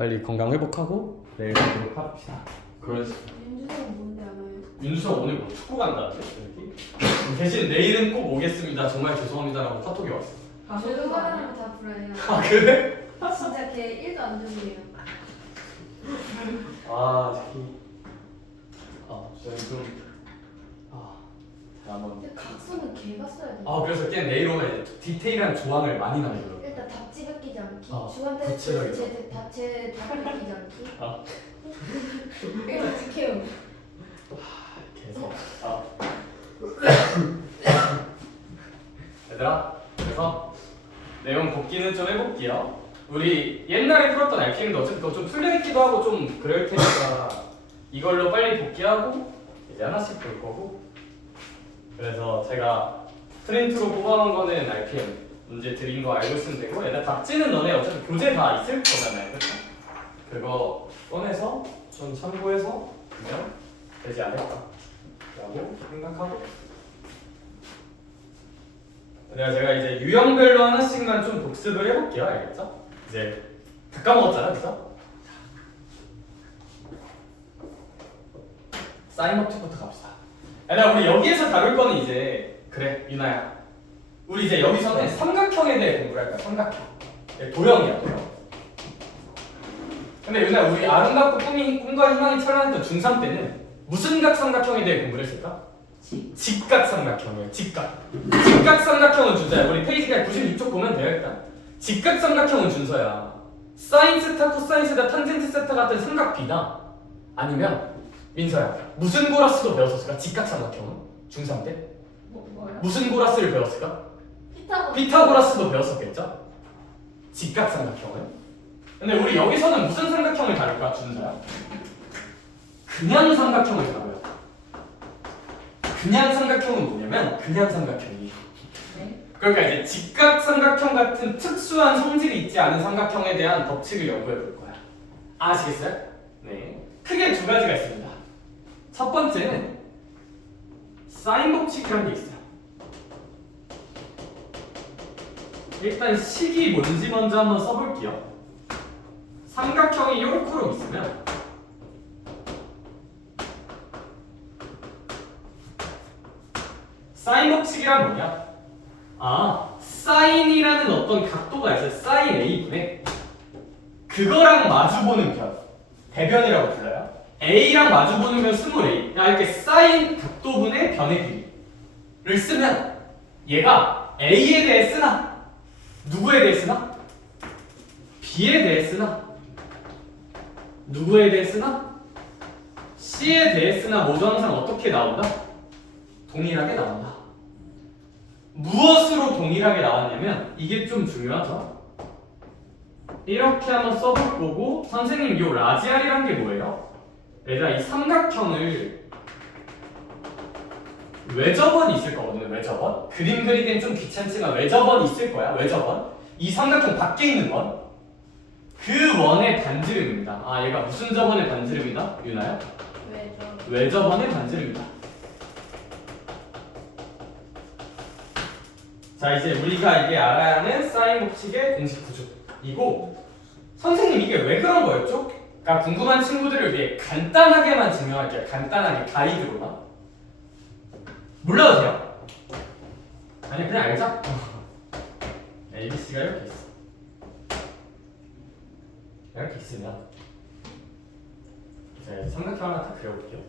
빨리 건강 회복하고 내일 뵙도록 합시다. 그런 식으로. 윤주성은 뭔데 안 와요? 윤수가 오늘 뭐 축구 간다는데? 여기? 대신 내일은 꼭 오겠습니다. 정말 죄송합니다라고 카톡이 왔어. 죄송하다는 거 다 불안해요. 아 그래? 진짜 걔 1도 안 좋네요. 아 저기 저희 한번. 근데 각서는 걔가 써야 돼. 그래서 걔 내일 오면 이제 디테일한 조항을 많이 남겨요. 일단 답지 베끼지 않기. 주간 구체적이다. 테스트 제 답을 베끼지 않기. 아. 이거 지켜요. 계속. 얘들아, 그래서 내용 복기는 좀 해볼게요. 우리 옛날에 풀었던 RPM도 어차피 좀 풀려있기도 하고 좀 그럴 테니까 이걸로 빨리 복귀하고 이제 하나씩 볼 거고. 그래서 제가 프린트로 뽑아놓은 거는 RPM 문제 드린 거 알고 있으면 되고, 얘들 답지는 너네 어차피 교재 다 있을 거잖아요, 그렇죠? 그거 꺼내서 좀 참고해서 보면 되지 않을까라고 생각하고, 제가 이제 유형별로 하나씩만 좀 복습을 해볼게요, 알겠죠? 이제 다 까먹었잖아, 그죠? 사인업부터 갑시다. 얘들아, 우리 여기에서 다룰 거는 이제 그래, 유나야. 우리 이제 여기서는 삼각형에 대해 공부를 할 거야, 삼각형. 도형이야, 도형. 근데 유나, 우리 아름답고 꿈과 희망이 찬란했던 중3 때는 무슨 각 삼각형에 대해 공부를 했을까? 직각삼각형이에요. 직각삼각형은 준서야. 우리 페이지 그냥 96쪽 보면 돼요. 일단 직각삼각형은 준서야. 사인 세타, 코사인 세타, 탄젠트 세타 같은 삼각비나 아니면 민서야, 무슨 고라스도 배웠었을까? 직각삼각형은 중3 때 뭐야? 무슨 고라스를 배웠을까? 피타고라스도 배웠었겠죠? 직각삼각형은. 근데 우리 여기서는 무슨 삼각형을 다룰까? 준서야, 그냥 삼각형을 다뤄요. 그냥 삼각형은 뭐냐면 그냥 삼각형이. 네? 그러니까 이제 직각삼각형 같은 특수한 성질이 있지 않은 삼각형에 대한 법칙을 연구해 볼 거야. 아시겠어요? 네. 크게 두 가지가 있습니다. 첫 번째는 사인 법칙이라는 게 있어요. 일단 식이 뭔지 먼저 한번 써볼게요. 삼각형이 요렇게로 있으면 사인 법칙이란 뭐냐? 사인이라는 어떤 각도가 있어요. 사인 A분의 그거랑 마주보는 변, 대변이라고 불러요. A랑 마주보는 변 스몰 A. 이렇게 사인 각도분의 변의 길이를 쓰면 얘가 A에 대해 쓰나 누구에 대해 쓰나? B에 대해 쓰나 누구에 대해 쓰나? C에 대해 쓰나 모두 항상 어떻게 나온다? 동일하게 나온다. 무엇으로 동일하게 나왔냐면 이게 좀 중요하죠. 이렇게 한번 써볼 거고, 선생님 요 라지알이란 게 뭐예요? 얘들아, 이 삼각형을 외접원이 있을 거거든요. 외접원. 그림 그리기엔 좀 귀찮지만 외접원이 있을 거야. 외접원. 이 삼각형 밖에 있는 원. 그 원의 반지름입니다. 얘가 무슨 접원의 반지름이다? 유나요? 외접원의 반지름이다. 자, 이제 우리가 이게 알아야 하는 사인 법칙의 공식 구조이고, 선생님 이게 왜 그런 거였죠? 그러니까 궁금한 친구들을 위해 간단하게만 증명할게요. 간단하게 가이드로만. 몰라도 돼요? 아니 그냥 알자. ABC가 이렇게 있어. 이렇게 있으면 이제 삼각형 하나 다 그려볼게요.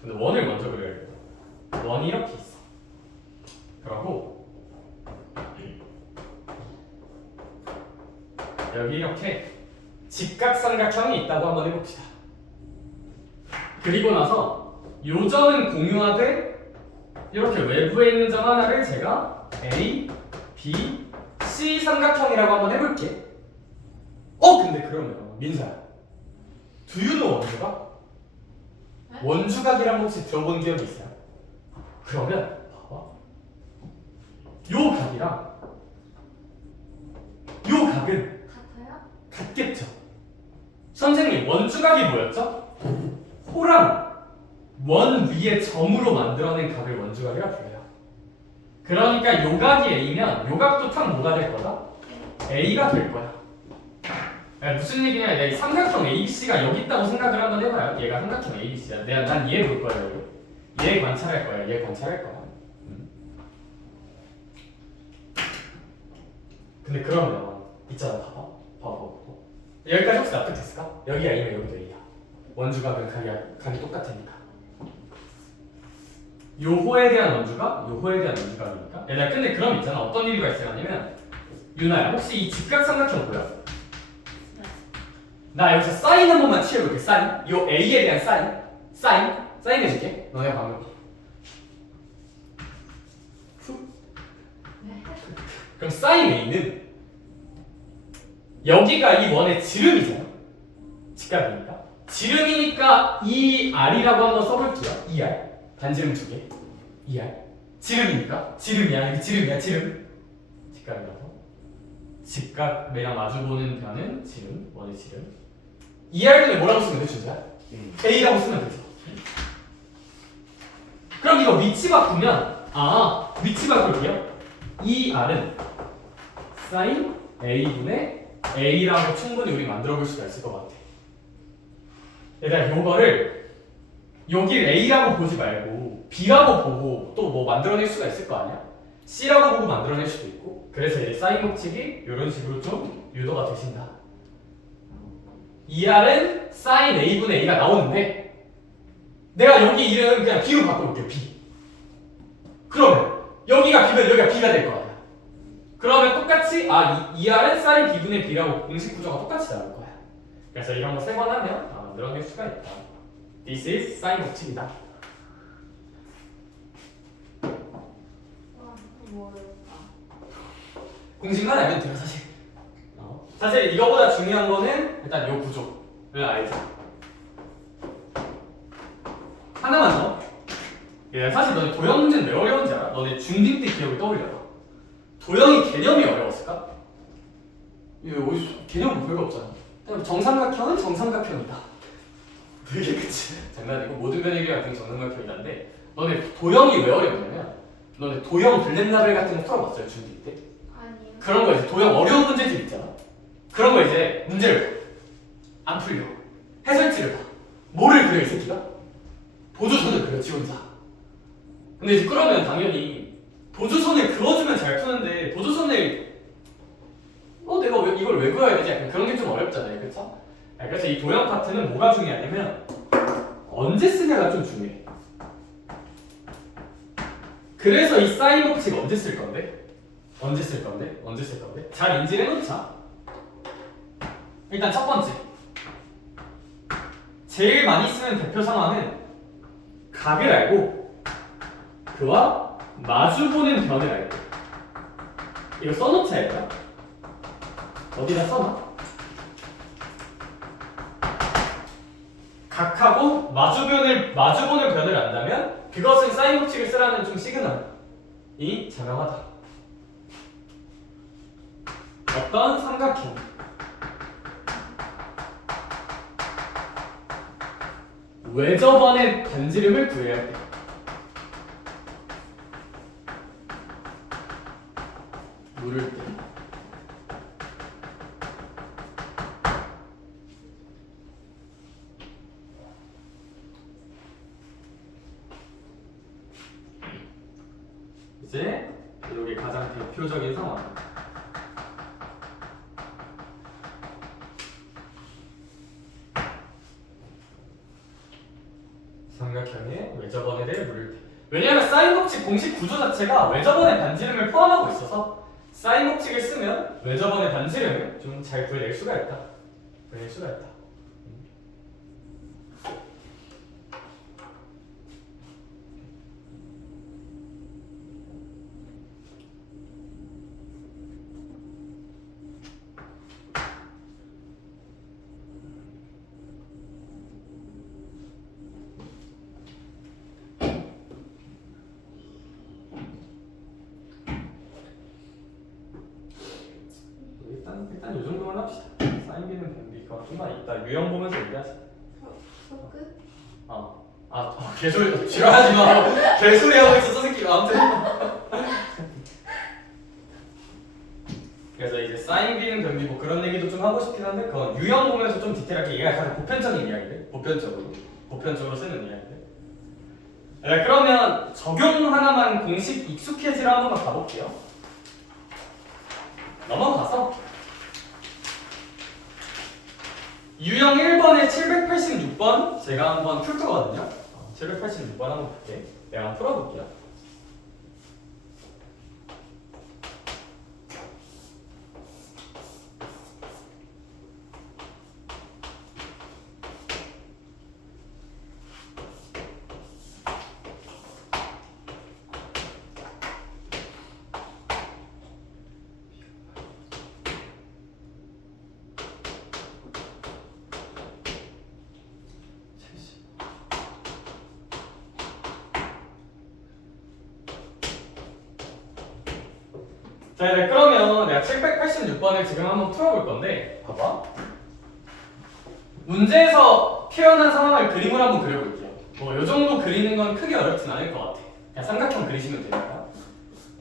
근데 원을 먼저 그려야겠다. 원이 이렇게 있어. 그러고 여기 이렇게 직각삼각형이 있다고 한번 해봅시다. 그리고 나서 요 점은 공유하되 이렇게 외부에 있는 점 하나를 제가 A, B, C 삼각형이라고 한번 해볼게. 근데 그러면 민서야, Do you know 원주각? 네? 원주각이란 혹시 들어본 기억이 있어요? 그러면 봐봐, 요 각이랑 요 각은 같아요? 같겠죠? 선생님, 원주각이 뭐였죠? 호랑 원 위에 점으로 만들어낸 각을 원주각이라 불러요. 그러니까 요 각이 A면 요 각도 탁 뭐가 될 거다? A가 될 거야. 무슨 얘기냐? 이 삼각형 ABC가 여기 있다고 생각을 한번 해봐요. 얘가 삼각형 ABC야. 난 얘 볼 거예요. 얘 관찰할 거야. 얘 관찰할 거야. 근데 그러면 있잖아. 봐봐. 여기까지 혹시 납득됐을까? 여기 아니면 여기도 A야. 원주각은 각이 똑같으니까. 요호에 대한 원주각, 요호에 대한 원주각이니까. 얘들아, 근데 그럼 있잖아. 어떤 일이 발생하냐면 유나야, 혹시 이 직각삼각형 보여? 나 여기서 사인 한 번만 취해볼게. 사인. 요 A에 대한 사인 해줄게. 너네 방금. 그럼 사인 A는 여기가 이 원의 지름이잖아. 직각이니까. 지름이니까 이 R이라고 한번 써볼게요. 2R. 반지름 2개. 2R. 지름이니까. 지름이야. 이게 지름이야. 지름. 직각이라서. 직각매랑 마주보는 변은 지름. 원의 지름. 2R분에 뭐라고 쓰면 돼, 준수야? A라고 쓰면 되죠. 그럼 이거 위치 바꾸면 위치 바꿀게요. 2R은 sin A분의 A라고 충분히 우리 만들어 볼 수가 있을 것 같아. 얘들아, 요거를 여기를 A라고 보지 말고 B라고 보고 또 뭐 만들어낼 수가 있을 거 아니야? C라고 보고 만들어낼 수도 있고. 그래서 이 사인 법칙이 이런 식으로 좀 유도가 되신다. 2R은 sin A분의 A가 나오는데 내가 여기 이름 그냥 B로 바꿔볼게요. B. 그러면 여기가 B면 여기가 B가 될 거 아니야. 그러면 똑같이 2R은 sin B분의 B라고 공식 구조가 똑같이 나올 거야. 그래서 이런 거 세 번 하면 만들어낼 수가 있다. This is sin 법칙이다. 공식만 알면 돼요, 사실. 사실 이거보다 중요한 거는 일단 요 구조를 알자. 하나만 더. 사실 너네 도형 문제는 왜 어려운지 알아? 너네 중2 때 기억을 떠올려봐. 도형이 개념이 어려웠을까? 개념은 별거 없잖아. 정삼각형은 정삼각형이다. 되게 그치? 장난이고 모든 변형이 같은 정삼각형이란데 너네 도형이 왜 어려웠냐면 너네 도형 블랙라벨 같은 거 풀어봤어요, 중2 때? 아니요. 그런 거 이제 도형 어려운 문제집 있잖아. 그런 거 이제 문제를 안 풀려. 해설지를 봐. 뭐를 그려 이 새끼가? 보조선을 그려 지 혼자. 근데 이제 그러면 당연히 보조선을 그어주면 잘 푸는데 보조선을 내가 이걸 왜 그려야 되지? 약간 그런 게 좀 어렵잖아요, 그렇죠? 그래서 이 도형 파트는 뭐가 중요하냐면 언제 쓰냐가 좀 중요해. 그래서 이 사인 법칙 언제 쓸 건데? 잘 인지를 해놓자. 일단 첫 번째, 제일 많이 쓰는 대표 상황은 각을 알고 그와 마주보는 변을 알고. 이거 써놓자 얘들아. 어디다 써놔? 각하고 마주보는 변을 안다면 그것은 사인 법칙을 쓰라는 좀 시그널이 자명하다. 어떤 삼각형 외접원의 반지름을 구해야 돼. 물을 때. 이제 이게 가장 대표적인 상황. 삼각형의 외접원에 대해 물을 때. 왜냐하면 사인 법칙 공식 구조 자체가 외접원의 반지름을 포함하고 있어서 사인 법칙을 쓰면 외접원의 반지름을 좀 잘 구해낼 수가 있다. 일단 이 정도만 합시다. 사인 B는 뱀비가 좀만 이따 유형 보면서 얘기하자. 끝? 개소리 지랄하지 마. 개소리 하고 있어, 저 새끼가. 아무튼. 그래서 이제 사인 B는 변비 뭐 그런 얘기도 좀 하고 싶긴 한데 그건 유형 보면서 좀 디테일하게 얘가 가장 보편적인 이야기들 보편적으로 쓰는 이야기들. 네, 그러면 적용 하나만 공식 익숙해지러 한번 가볼게요. 넘어가서 유형 1번에 786번 제가 한번 풀 거거든요. 786번 한번 볼게. 내가 한번 풀어볼게요. 자, 네, 그러면 내가 786번을 지금 한번 풀어볼 건데 봐봐. 문제에서 표현한 상황을 그림을 한번 그려볼게요. 뭐 요 정도 그리는 건 크게 어렵진 않을 것 같아. 그냥 삼각형 그리시면 되니까.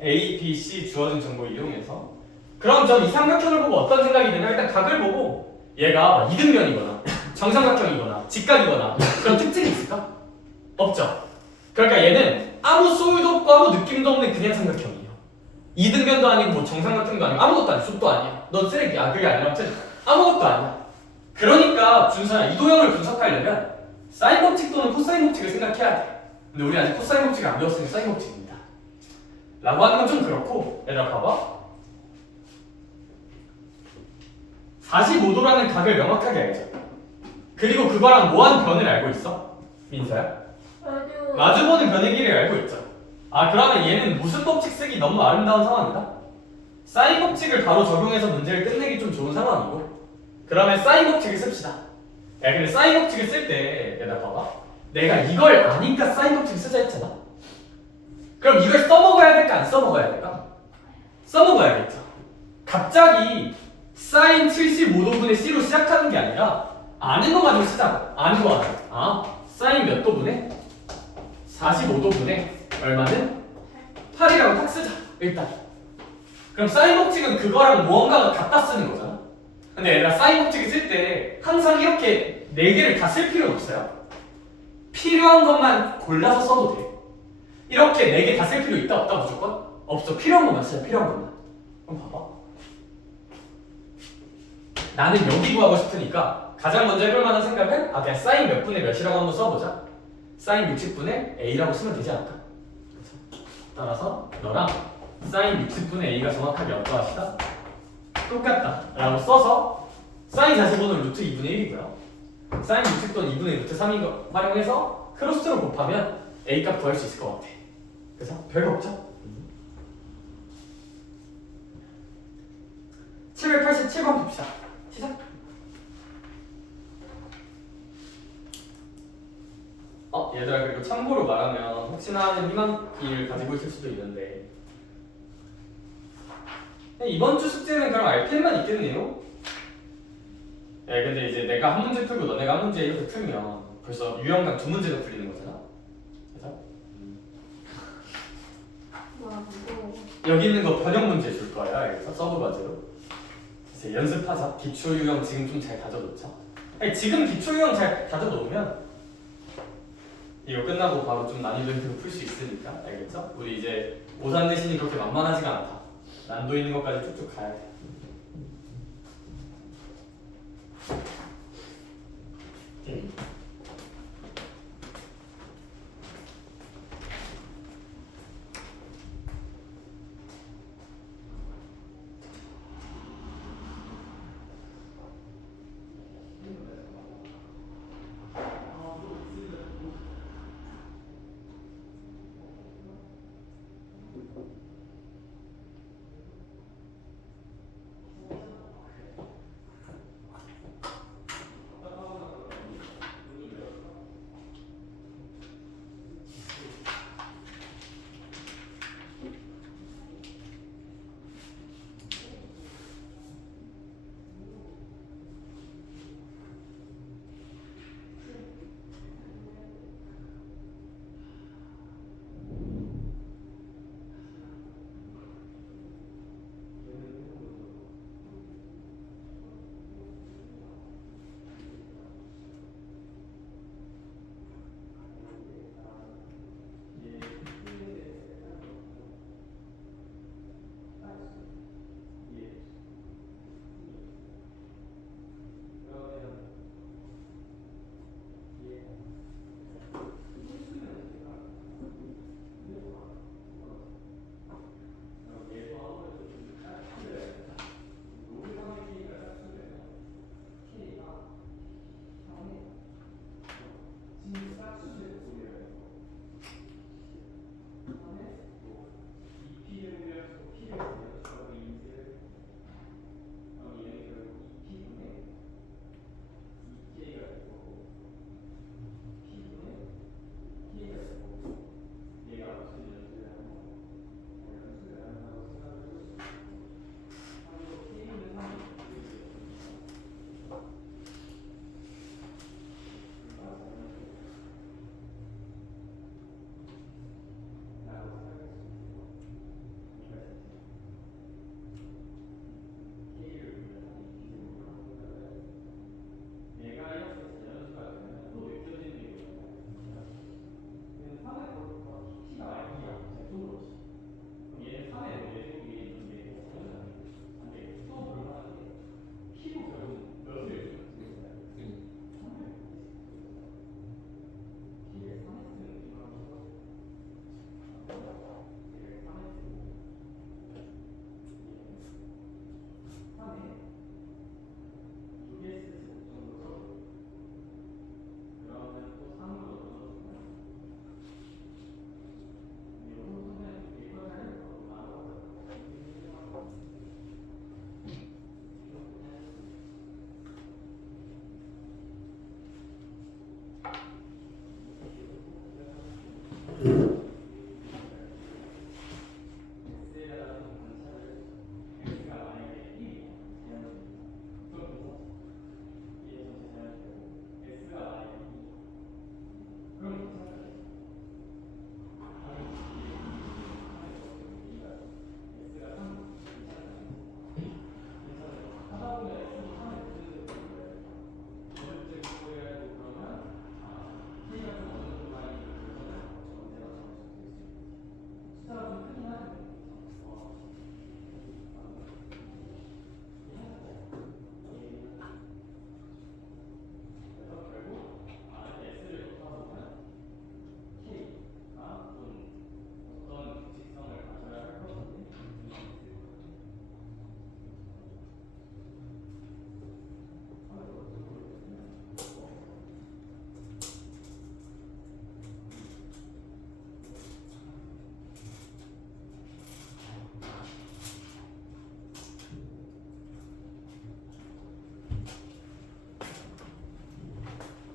A, B, C 주어진 정보 이용해서. 그럼 전 이 삼각형을 보고 어떤 생각이 드냐? 일단 각을 보고 얘가 이등변이거나 정삼각형이거나 직각이거나 그런 특징이 있을까? 없죠. 그러니까 얘는 아무 소울도 없고 아무 느낌도 없는 그냥 삼각형이에요. 이등변도 아니고 뭐 정삼각형도 아니고 아무것도 아니야. 숲도 아니야. 넌 쓰레기야. 그게 아니라 아무튼 아무것도 아니야. 그러니까 준선아 이도형을 분석하려면 사인 법칙 또는 코사인 법칙을 생각해야 돼. 근데 우리 아직 코사인 법칙을 안 배웠으니 사인 법칙입니다. 라고 하는 건 좀 그렇고 얘들아 봐봐. 45도라는 각을 명확하게 알죠. 그리고 그거랑 뭐한 변을 알고 있어? 민서야? 마주보는 변의 길이를 알고 있죠. 아 그러면 얘는 무슨 법칙 쓰기 너무 아름다운 상황이다? 사인 법칙을 바로 적용해서 문제를 끝내기 좀 좋은 상황이고 그러면 사인 법칙을 씁시다. 야 근데 사인 법칙을 쓸 때 얘들아 봐봐. 내가 이걸 아니까 사인 법칙을 쓰자 했잖아. 그럼 이걸 써먹어야 될까 안 써먹어야 될까? 써먹어야겠죠. 갑자기 사인 75도분의 C로 시작하는 게 아니라 아는 거 가지고 쓰자고. 아는 거 가지고. 아 사인 몇 도분의 45도분의 얼마는? 8이라고 딱 쓰자 일단. 그럼 사인 법칙은 그거랑 무언가가 같다 쓰는 거잖아. 근데 얘들아 사인 법칙을 쓸 때 항상 이렇게 4개를 다 쓸 필요는 없어요. 필요한 것만 골라서 써도 돼. 이렇게 4개 다 쓸 필요 있다 없다 무조건? 없어. 필요한 것만 써요. 필요한 것만. 그럼 봐봐. 나는 여기 구하고 싶으니까 가장 먼저 해볼 만한 생각은 그냥 사인 몇 분의 몇이라고 한번 써보자. 사인 60분의 A라고 쓰면 되지 않을까? 따라서 너랑 사인 60분의 A가 정확하게 어떠하시다? 똑같다 라고 써서 사인 45는 루트 2분의 1이고요 사인 60도는 2분의 루트 3인 거 활용해서 크로스로 곱하면 A 값 구할 수 있을 것 같아. 그래서 별거 없죠? 787번 봅시다. 시작. 얘들아 그리고 참고로 말하면 혹시나 하는 희망기를 가지고 있을 수도 있는데 이번 주 숙제는 그럼 RPM만 있겠네요? 예, 근데 이제 내가 한 문제 풀고 너네가 한 문제 이렇게 풀면 벌써 유형당 2문제가 풀리는 거잖아. 그래서 여기 있는 거 변형 문제 줄 거야. 그래서 서브 과제로 이제 연습하자. 기초 유형 지금 좀 잘 다져놓자. 아니, 지금 기초 유형 잘 다져놓으면 이거 끝나고 바로 좀 난이도 힌트로 풀 수 있으니까 알겠죠? 우리 이제 오산 대신이 그렇게 만만하지가 않다. 난도 있는 것까지 쭉쭉 가야 돼.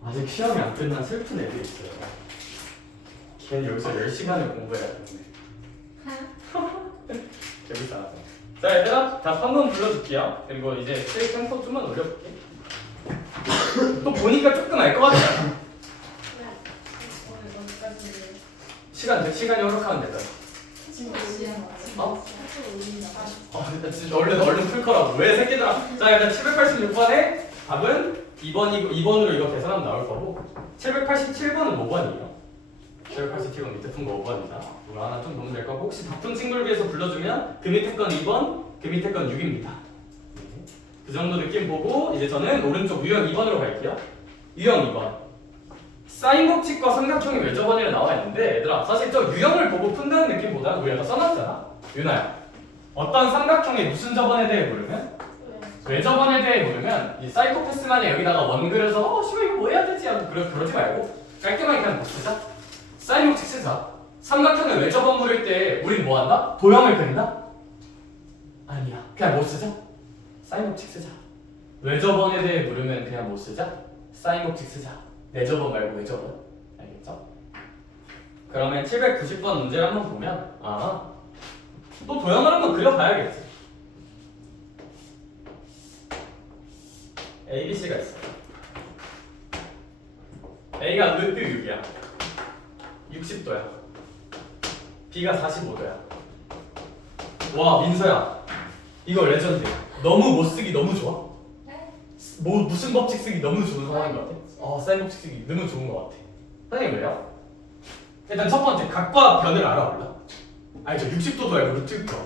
아직 시험이 안 끝난 슬픈 애들이 있어요. 걔는 여기서 10시간을 공부해야 되는데. 재밌다. 자, 얘들아, 답 한 번 불러줄게요. 그리고 이제 셀 템포 좀만 올려볼게. 또 보니까 조금 알 것 같지 않아? 시간이 허락하면 되잖아. 어? 진짜 얼른 풀 거라고. 왜 새끼들아? 자, 일단 786번에 답은 2번으로 이거 계산하면 나올 거고 787번은 5번이에요. 787번 밑에 푼 거 5번이다. 이거 하나 좀 보면 될 거고 혹시 바쁜 친구를 위해서 불러주면 그 밑에 건 2번, 그 밑에 건 6입니다. 그 정도 느낌 보고 이제 저는 오른쪽 유형 2번으로 갈게요. 유형 2번. 사인 법칙과 삼각형이 왜 저번이라 나와 있는데 얘들아 사실 저 유형을 보고 푼다는 느낌보다 우리 아까 써놨잖아. 유나야. 어떤 삼각형의 무슨 저번에 대해 물으면 왜 저번에 대해 물으면 이 사이코패스만이 여기다가 원 그려서 씨발 이거 뭐 해야 되지 하고 그러지 말고 깔끔하게 그냥 쓰자. 사인 법칙 쓰자. 삼각형의 왜 저번 물을 때 우린 뭐 한다? 도형을 그린다? 아니야. 그냥 뭐 쓰자? 사인 법칙 쓰자. 왜 저번에 대해 물으면 그냥 뭐 쓰자? 사인 법칙 쓰자. 내 저번 말고 왜 저번. 알겠죠? 그러면 790번 문제를 한번 보면 또 도형을 한번 그려봐야겠지. A, B, C가 있어. A가 으뜨 6이야. 60도야. B가 45도야. 와 민서야, 이거 레전드야. 너무 못 쓰기 너무 좋아. 무슨 법칙 쓰기 너무 좋은 상황인 것 같아. 사인 법칙 쓰기 너무 좋은 것 같아. 선생님 왜요? 일단 첫 번째 각과 변을 알아볼라. 알죠? 60도도 알고 루트 들어봐.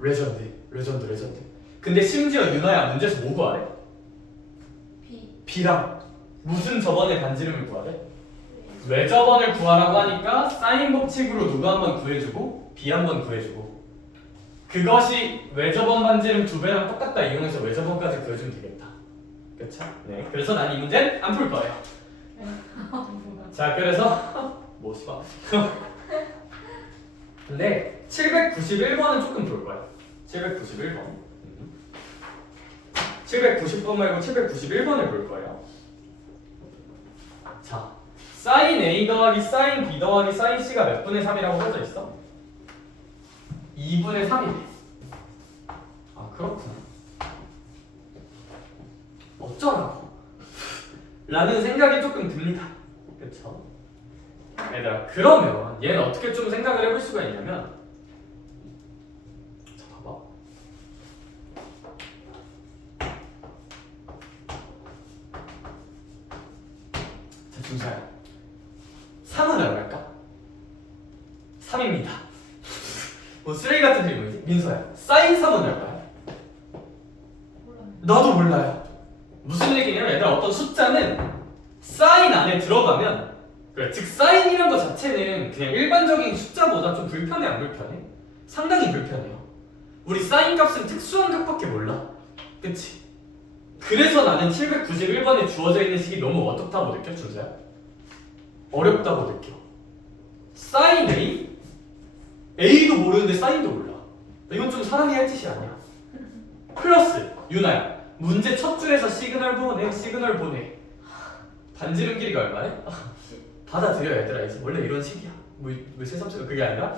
레전드. 근데 심지어 유나야 문제에서 뭐 구하래? B랑 무슨 저번의 반지름을 구하래? 왜 저번을 구하라고 하니까 사인 법칙으로 누가 한번 구해주고 B 한번 구해주고 그것이 왜 저번 반지름 2배랑 똑같다 이용해서 왜 저번까지 구해주면 되겠다. 그쵸? 네. 그래서 난 이 문제는 안 풀 거예요. 자, 그래서 뭐 씨발. 근데 791번은 조금 볼 거야. 791번. 790번 말고 791번을 볼 거예요. 자, sin A 더하기 sin B 더하기 sin C가 몇 분의 3이라고 써져 있어? 2분의 3이네. 아, 그렇구나. 어쩌라고? 라는 생각이 조금 듭니다. 그쵸? 얘들아, 그러면 얘는 어떻게 좀 생각을 해볼 수가 있냐면, 자, 봐봐. 자, 준서야. 3은 얼마일까? 3입니다. 뭐 쓰레기 같은 질문이지? 민서야. 사인 3은 얼마야? 몰라요. 나도 몰라요. 무슨 얘기냐면 얘들아, 어떤 숫자는 사인 안에 들어가면, 그래, 즉 사인이란 것 자체는 그냥 일반적인 숫자보다 좀 불편해, 안 불편해? 상당히 불편해요. 우리 사인 값은 특수한 값밖에 몰라. 그치? 그래서 나는 791번에 주어져 있는 식이 너무 어떻다고 느껴, 준서야? 어렵다고 느껴. 사인 A? A도 모르는데 사인도 몰라. 이건 좀 사람이 할 짓이 아니야. 플러스 유나야, 문제 첫 줄에서 시그널 보내. 반지름 길이가 얼마래? 받아들여 얘들아. 이제 원래 이런 식이야. 뭐 새삼스러워. 그게 아니라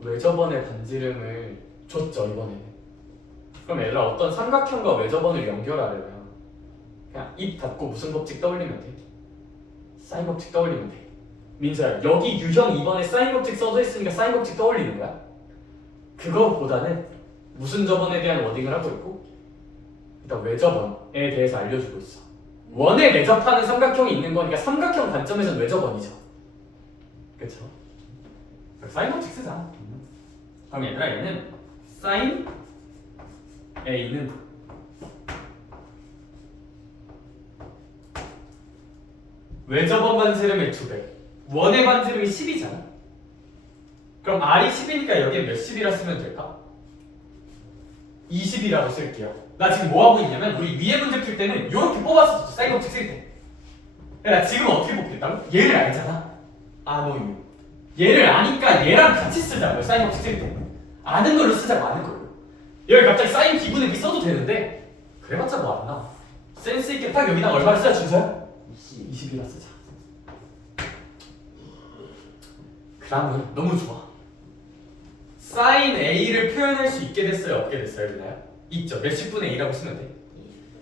외접원의 반지름을 줬죠 이번에는. 그럼 얘들아, 어떤 삼각형과 외접원을 연결하려면 그냥 입 닫고 무슨 법칙 떠올리면 돼? 사인 법칙 떠올리면 돼. 민서야, 여기 유형 2번에 사인 법칙 써져 있으니까 사인 법칙 떠올리는 거야. 그거보다는 무슨 접원에 대한 워딩을 하고 있고, 일단 외접원에 대해서 알려주고 있어. 원에 매접하는 삼각형이 있는 거니까 삼각형 관점에서는 외접원이죠. 그쵸? 사인 법칙 쓰자. 그럼 얘들아, 얘는 사인 A는 외접원 반지름의 2배, 원의 반지름이 10이잖아. 그럼 R이 10이니까 여기에 몇 10이라 쓰면 될까? 20이라고 쓸게요. 나 지금 뭐 하고 있냐면, 우리 위에 문제 풀 때는 이렇게 뽑아서 사인 법칙 쓸 때. 나 지금 어떻게 뽑겠다고? 얘를 알잖아. 아노유. 얘를 아니까 얘랑 같이 쓰자고요. 사인 법칙 쓸 때. 아는 걸로 쓰자고, 아는 걸로. 여기 갑자기 사인 B분의 B 써도 되는데, 그래봤자 뭐 안 나와. 센스 있게 딱 여기다가 얼마를 쓰자, 준서야? 20이라 쓰자. 그러면 너무 좋아. 사인 A를 표현할 수 있게 됐어요, 없게 됐어요, 유나요? 있죠. 몇십 분의 A라고 쓰면 돼.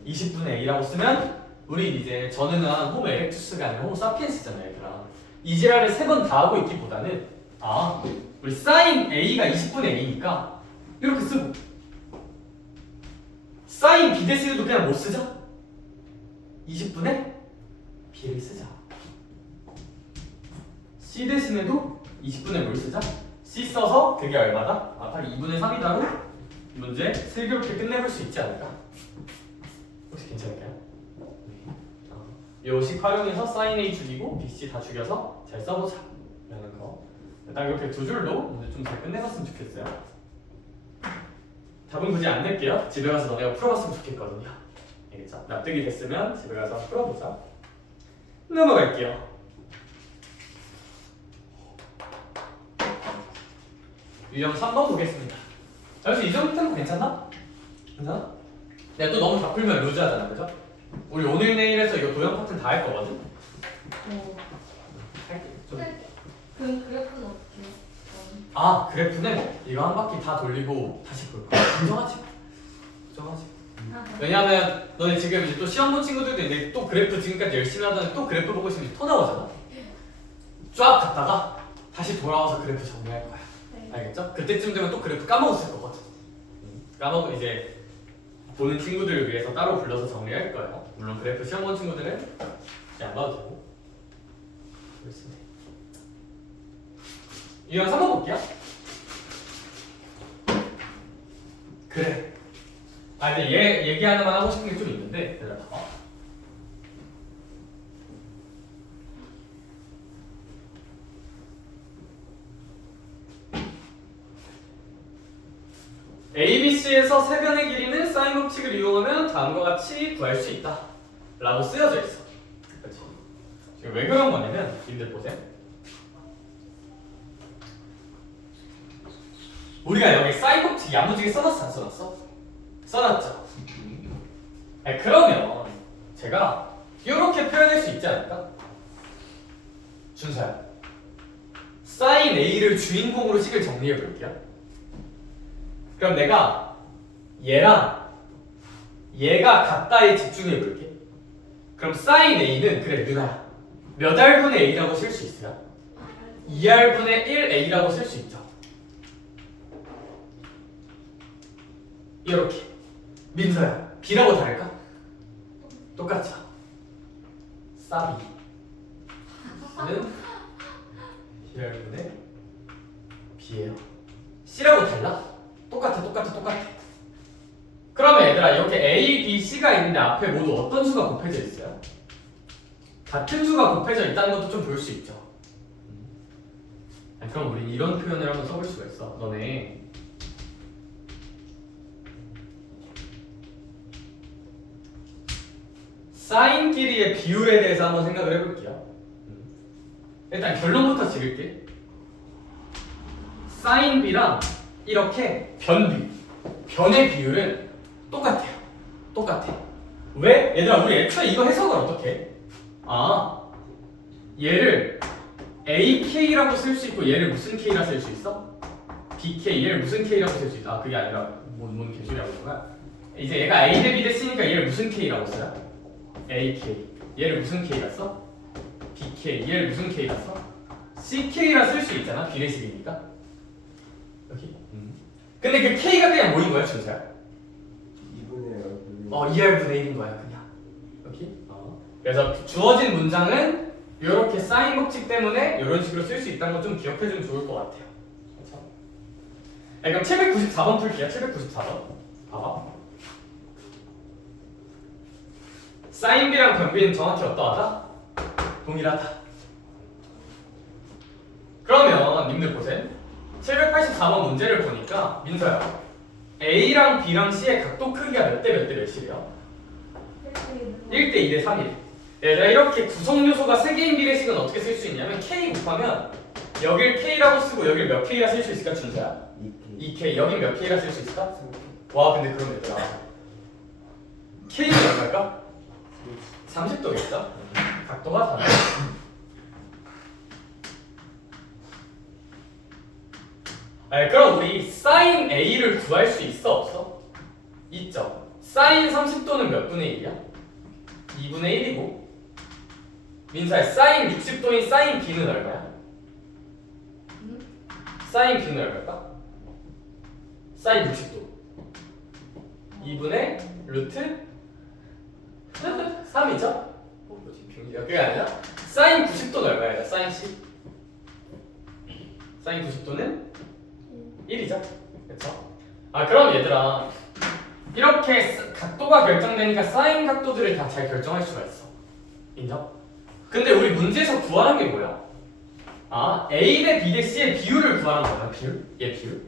20분의 A라고 쓰면 우리 이제 전능한 호모 에렉투스가 아니라 호모 사피엔스잖아요, 얘들아. 이 지랄을 3번 다 하고 있기보다는 우리 사인 A가 20분의 A니까 이렇게 쓰고, 사인 B 대신에도 그냥 못 쓰자. 20분의 B를 쓰자. C 대신에도 20분의 뭘 쓰자? C 써서 그게 얼마다? 아까 2분의 3이다로 문제 슬기롭게 끝내볼 수 있지 않을까? 혹시 괜찮을까요? 요 식 활용해서 sin A 죽이고 BC 다 죽여서 잘 써보자 라는 거. 딱 이렇게 두 줄로 문제 좀 잘 끝내봤으면 좋겠어요. 답은 굳이 안 낼게요. 집에 가서 너네가 풀어봤으면 좋겠거든요. 알겠죠? 납득이 됐으면 집에 가서 풀어보자. 넘어갈게요. 유형 3번 보겠습니다. 그래서 이 정도면 괜찮나? 괜찮아? 내가 또 너무 다 풀면 루즈하잖아, 그죠? 우리 오늘 내일에서 이거 도형 파트는 다 할 거거든? 할게. 좀. 그 그래프는 어떻게 해요? 그래프는 이거 한 바퀴 다 돌리고 다시 볼 거야. 인정하지? 인정하지? 네. 왜냐하면 너네 지금 이제 또 시험 본 친구들도 있는데 또 그래프 지금까지 열심히 하더니 또 그래프 보고 있으면 이제 토 나오잖아? 쫙 갔다가 다시 돌아와서 그래프 정리할 거야. 네. 알겠죠? 그때쯤 되면 또 그래프 까먹었을 거거든. 까먹고 이제 보는 친구들을 위해서 따로 불러서 정리할 거예요. 물론 그래프 시험 본 친구들은 이제 안 봐도 되고. 그렇습니다. 유형 3번 볼게요. 그래. 근데 얘 얘기 하나만 하고 싶은 게 좀 있는데, 얘들아 봐봐. ABC에서 세 변의 길이는 사인 법칙을 이용하면 다음과 같이 구할 수 있다. 라고 쓰여져 있어. 그렇지? 지금 왜 그런 거냐면 님들 보세요. 우리가 여기 사이버틱 야무지게 써놨어 안 써놨어? 써놨죠. 아니, 그러면 제가 이렇게 표현할 수 있지 않을까? 준서야, 사인 A를 주인공으로 식을 정리해 볼게요. 그럼 내가 얘랑 얘가 같다에 집중해 볼게. 그럼 사인 A는 그래 누나야 몇 R분의 A라고 쓸 수 있어요? 2R분의 1A라고 쓸 수 있죠. 이렇게. 민서야 B라고 다를까? 똑같죠. 싸비 는 2R분의 B예요. C라고 달라? 똑같아. 그러면 얘들아 이렇게 A, B, C가 있는데 앞에 모두 어떤 수가 곱해져 있어요? 같은 수가 곱해져 있다는 것도 좀 볼 수 있죠. 아니, 그럼 우리 이런 표현을 한번 써볼 수가 있어. 너네 사인끼리의 비율에 대해서 한번 생각을 해볼게요. 일단 결론부터 지를게. 사인 B랑 이렇게 변의 비율은 똑같아. 왜? 얘들아 우리 애초에 이거 해석을 어떻게 해? 얘를 AK라고 쓸 수 있고 얘를 무슨 K라 쓸 수 있어? BK 얘를 무슨 K라고 쓸 수 있어? 그게 아니라 뭔 개소리라고 하는 거야? 이제 얘가 A 대 B 대 C니까 얘를 무슨 K라고 써요? AK 얘를 무슨 K라 써? BK 얘를 무슨 K라 써? CK라 쓸 수 있잖아 비례식이니까 여기 근데 그 K가 그냥 뭐인 거야 준서야? 2R분의 1인 거야 그냥 여기 그래서 주어진 문장은 이렇게 사인 법칙 때문에 이런 식으로 쓸 수 있다는 거 좀 기억해주면 좋을 것 같아요. 그렇죠? 그럼 794번 풀게요. 794번 봐봐. 사인 B랑 변 B는 정확히 어떠하다? 동일하다. 그러면 님들 보세요. 784번 문제를 보니까 민서야 A랑 B랑 C의 각도 크기가 몇 대 몇이래요? 1대 2대 3이래. 얘들아 이렇게 구성 요소가 3개인 비례식은 어떻게 쓸 수 있냐면 K 곱하면 여길 K라고 쓰고 여길 몇 K라 쓸 수 있을까 준서야? 2K 여긴 몇 K라 쓸 수 있을까? 와 근데 그럼 얘들아 K는 얼마일까? 30도겠죠? 각도가 30도. 그럼 우리 사인 A를 구할 수 있어 없어? 있죠. 사인 30도는 몇 분의 1이야? 2분의 1이고 민사야 사인 60도인 사인 B는 얼마야? 사인 B는 얼마일까? 사인 60도 2분의 루트 3이죠? 뭐지 병리가 그게 아니라 사인 90도는 얼마야? 사인 10 사인 90도는 1이죠? 그쵸? 그럼 얘들아 이렇게 각도가 결정되니까 사인 각도들을 다 잘 결정할 수가 있어. 인정? 근데 우리 문제에서 구하는 게 뭐야? A 대 B 대 C의 비율을 구하는 거야. 비율? 얘 비율?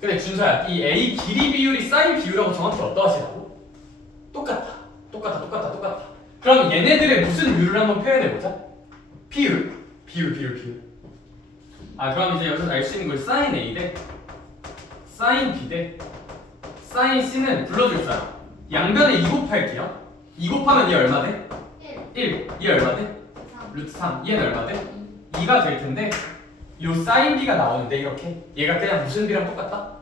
근데 준서야 이 A 길이 비율이 사인 비율하고 정확히 어떠하시다고? 똑같아. 그럼 얘네들의 무슨 율을 한번 표현해보자. 비율. 그럼 이제 여기서 알 수 있는 걸 사인 A 대 사인 B 대 사인 C는 불러줄 사람. 양변에 2 곱할게요. 2 곱하면 얘 얼마 돼? 1. 얘 얼마 돼? 루트 3. 얘는 얼마 돼? 2가 될 텐데 요 사인 B가 나오는데 이렇게 얘가 그냥 무슨 B랑 똑같다?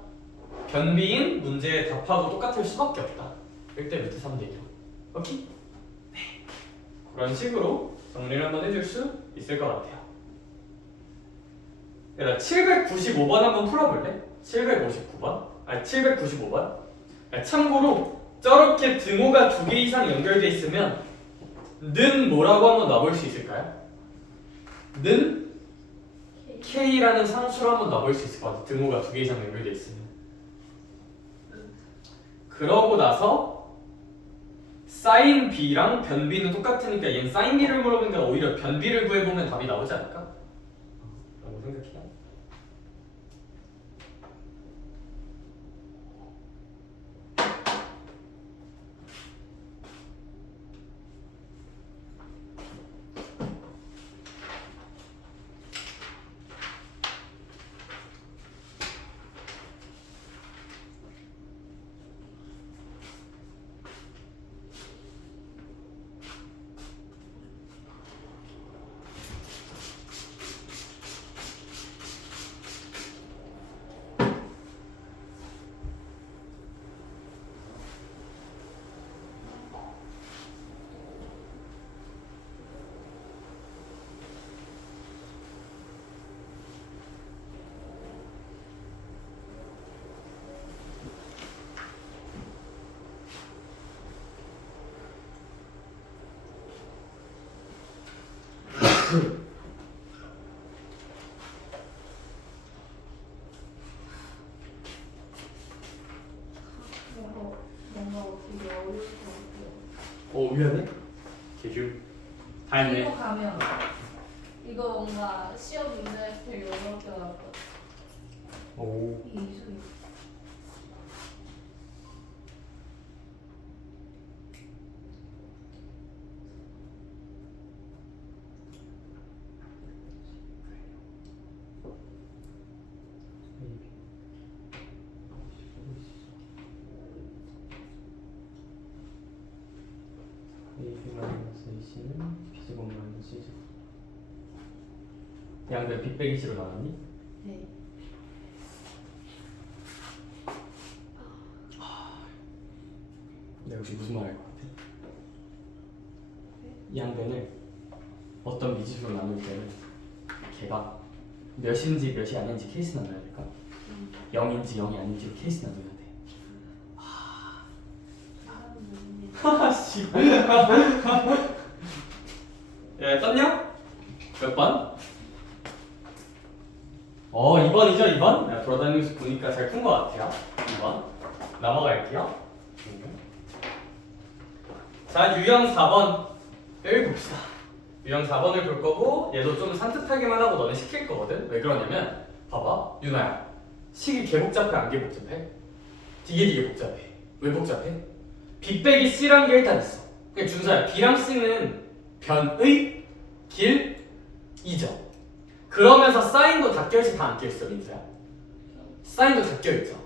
변비인 문제의 답하고 똑같을 수밖에 없다. 1대 루트 3 대 1. 오케이? 네. 그런 식으로 정리를 한번 해줄 수 있을 것 같아요. 얘들아 795번 한번 풀어볼래? 795번? 참고로 저렇게 등호가 2개 이상 연결돼 있으면 는 뭐라고 한번 놔볼 수 있을까요? 는 K라는 상수로 한번 놔볼 수 있을 것 같아요. 등호가 2개 이상 연결돼 있으면. 그러고 나서 사인 B랑 변 B는 똑같으니까 얘는 사인 B를 물어보니까 오히려 변 B를 구해보면 답이 나오지 않을까? 라고 생각해요. 뭔가 어떻게 어려울 것 같아요. 미안해. 개규. 다 했네. 이거 가면 이거 뭔가 시험 문제에서 되게 어렵게 나올 것 같아. 오. 이게 이소리. AB 마이너스 AC는 B제곱 마이너스 C제곱. 양변 B 빼기 C로 나왔니? 네. 내가 혹시 무슨 말 할 것 같아? 이 양변을 어떤 미지수로 나눌 때는 걔가 몇인지 몇이 아닌지 케이스 나눠야 될까? 0인지 0이 아닌지로 케이스 나눠야 돼. 하하씨. 야, 떴냐? 몇 번? 2번이죠, 2번? 내가 돌아다니면서 보니까 잘 푼 것 같아요. 2번. 넘어갈게요. 자, 유형 4번을 봅시다. 유형 4번을 볼 거고, 얘도 좀 산뜻하게만 하고 너네 시킬 거거든? 왜 그러냐면, 봐봐, 유나야. 식이 개 복잡해, 안 개 복잡해? 되게 복잡해. 왜 복잡해? B 빼기 C라는 게 일단 있어. 그러니까 준서야, B랑 C는 변의 길이죠. 그러면서 사인도 다 껴있어, 다 안 껴있어, 민서야? 사인도 다 껴있죠.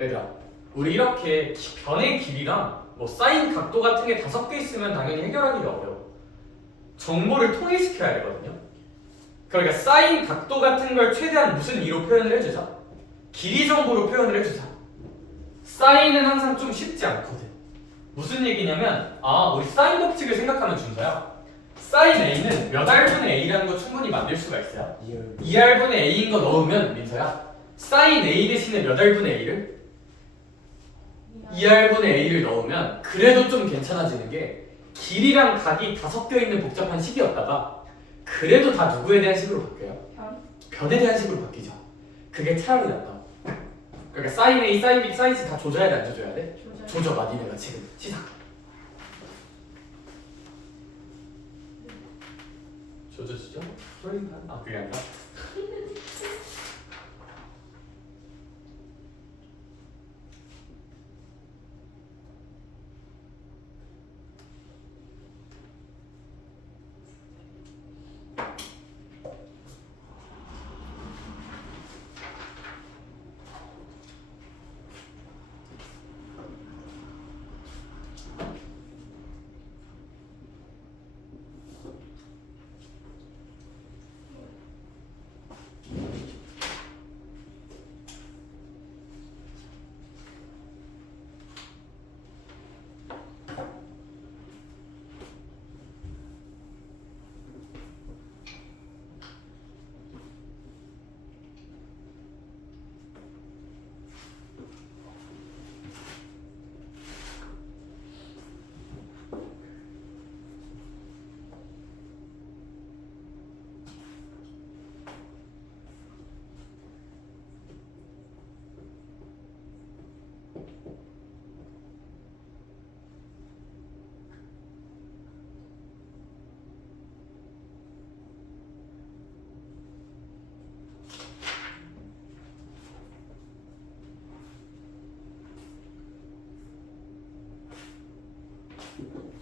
얘들아, 우리 이렇게 변의 길이랑 뭐 사인 각도 같은 게 다 섞여 있으면 당연히 해결하기가 어려워. 정보를 통일시켜야 되거든요. 그러니까 사인 각도 같은 걸 최대한 무슨 이로 표현을 해주자? 길이 정보로 표현을 해주자. 사인은 항상 좀 쉽지 않거든. 무슨 얘기냐면, 우리 사인 법칙을 생각하면 준서야. 사인 A는 몇 R분의 A라는 거 충분히 만들 수가 있어요. 2R분의 A인 거 넣으면 민서야, 사인 A 대신에 몇 R분의 A를? 2R분의 A를 넣으면 그래도 좀 괜찮아지는 게, 길이랑 각이 다 섞여 있는 복잡한 식이었다가 그래도 다 누구에 대한 식으로 바뀌어요? 변에 대한 식으로 바뀌죠. 그게 차라리 낫다. 그러니까 사인 A, 사인 B, 사인 C 다 조져야 돼, 안 조져야 돼? 조져봐, 니네가 지금. 시작. 조져주죠? 그게 아니라?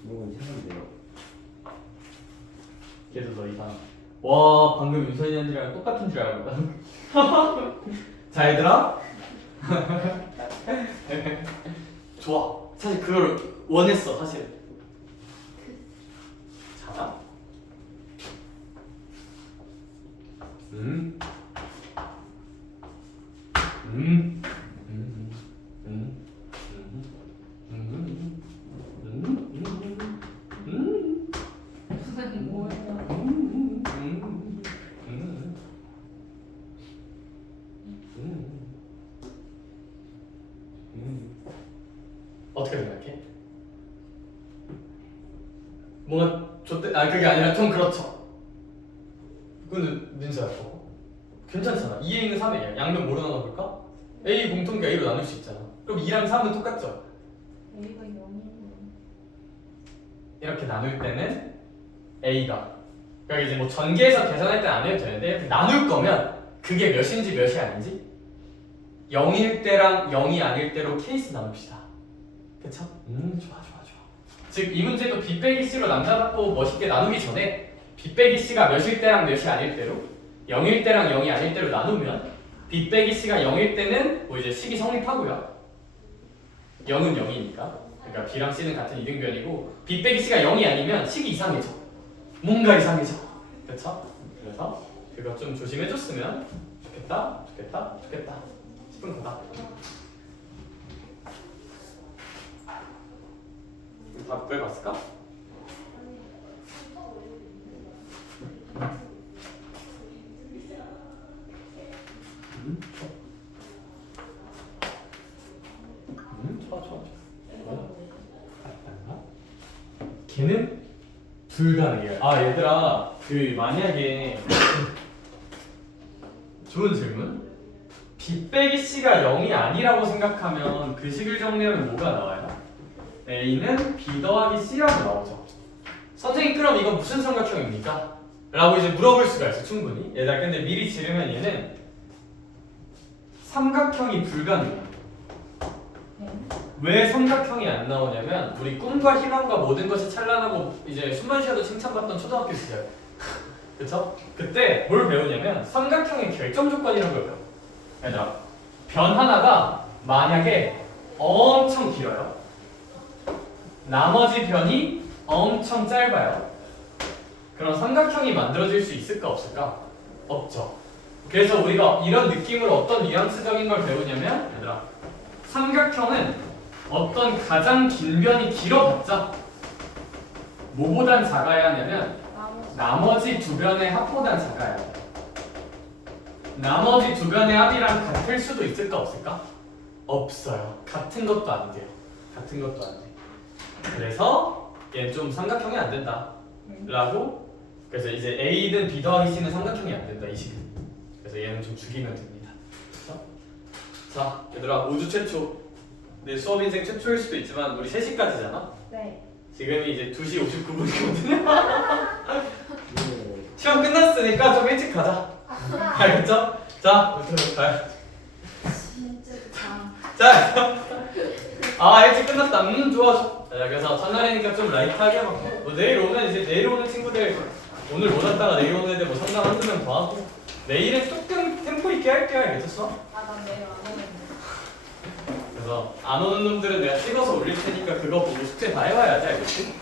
뭔가 이상한데요? 걔도 더 이상. 와, 방금 윤선이 언니랑 똑같은 줄 알고. 자, 얘들아. 좋아. 사실 그걸 원했어, 사실. 자. 음. 음. 음. 음. 어떻게 생각해? 뭔가 그게 아니라 좀 그렇죠. 근데 민서야 저거 괜찮잖아. 2에 있는 3에 양면 뭐로 나눠볼까? A 공통과 A로 나눌 수 있잖아. 그럼 2랑 3은 똑같죠? A가 0이면 이렇게 나눌 때는 A가 그러니까 이제 뭐 전개해서 계산할 땐 안 해도 되는데 이렇게 나눌 거면 그게 몇인지 몇이 아닌지 0일 때랑 0이 아닐 때로 케이스 나눕시다. 그쵸? 좋아. 즉 이 문제도 B 빼기 C로 남자답고 멋있게 나누기 전에 B 빼기 C가 몇일 때랑 몇이 아닐 때로 0일 때랑 0이 아닐 때로 나누면 B 빼기 C가 0일 때는 뭐 이제 식이 성립하고요. 0은 0이니까 그러니까 B랑 C는 같은 이등변이고 B 빼기 C가 0이 아니면 식이 이상해져. 뭔가 이상해져. 그쵸? 그래서 그거 좀 조심해줬으면 좋겠다 싶은 거다. 다 구해봤을까? 좋아. 걔는 불가능해요. 아 얘들아 그 만약에 좋은 질문. B 빼기 C가 0이 아니라고 생각하면 그 식을 정리하면 뭐가 나와요? A는 B 더하기 C라고 나오죠. 선생님 그럼 이건 무슨 삼각형입니까? 라고 이제 물어볼 수가 있어 충분히. 얘들아 근데 미리 지르면 얘는 삼각형이 불가능해. 왜 삼각형이 안 나오냐면 우리 꿈과 희망과 모든 것이 찬란하고 이제 숨만 쉬어도 칭찬받던 초등학교 시절 그쵸? 그때 뭘 배우냐면 삼각형의 결정 조건이라는 걸 배워. 얘들아 변 하나가 만약에 엄청 길어요. 나머지 변이 엄청 짧아요. 그럼 삼각형이 만들어질 수 있을까 없을까? 없죠. 그래서 우리가 이런 느낌으로 어떤 뉘앙스적인 걸 배우냐면 얘들아 삼각형은 어떤 가장 긴 변이 길어봤자 뭐보단 작아야 하냐면 나머지 두 변의 합보단 작아야 돼. 나머지 두 변의 합이랑 같을 수도 있을까 없을까? 없어요. 같은 것도 안 돼요. 같은 것도 안 돼. 그래서 얘는 좀 삼각형이 안 된다 라고. 그래서 이제 A든 B 더하기 C는 삼각형이 안 된다 이 식은. 그래서 얘는 좀 죽이면 됩니다. 그렇죠? 자 얘들아 우주 최초 내 수업 인생 최초일 수도 있지만 우리 3시까지잖아? 네. 지금이 이제 2시 59분이거든요? 시험 끝났으니까 좀 일찍 가자. 알겠죠? 자, 가요. 진짜 자, 일찍 끝났다. 좋아. 자, 그래서 첫날이니까 좀 라이트하게 해볼게. 뭐 내일 오면 이제 내일 오는 친구들 오늘 못 왔다가 내일 오는 애들 뭐 상담 한두 명 더 하고 내일은 조금 템포 있게 할게요. 알겠었어? 난 내일 안 오는데. 그래서 안 오는 놈들은 내가 찍어서 올릴 테니까 그거 보고 숙제 다 해와야지. 알겠지?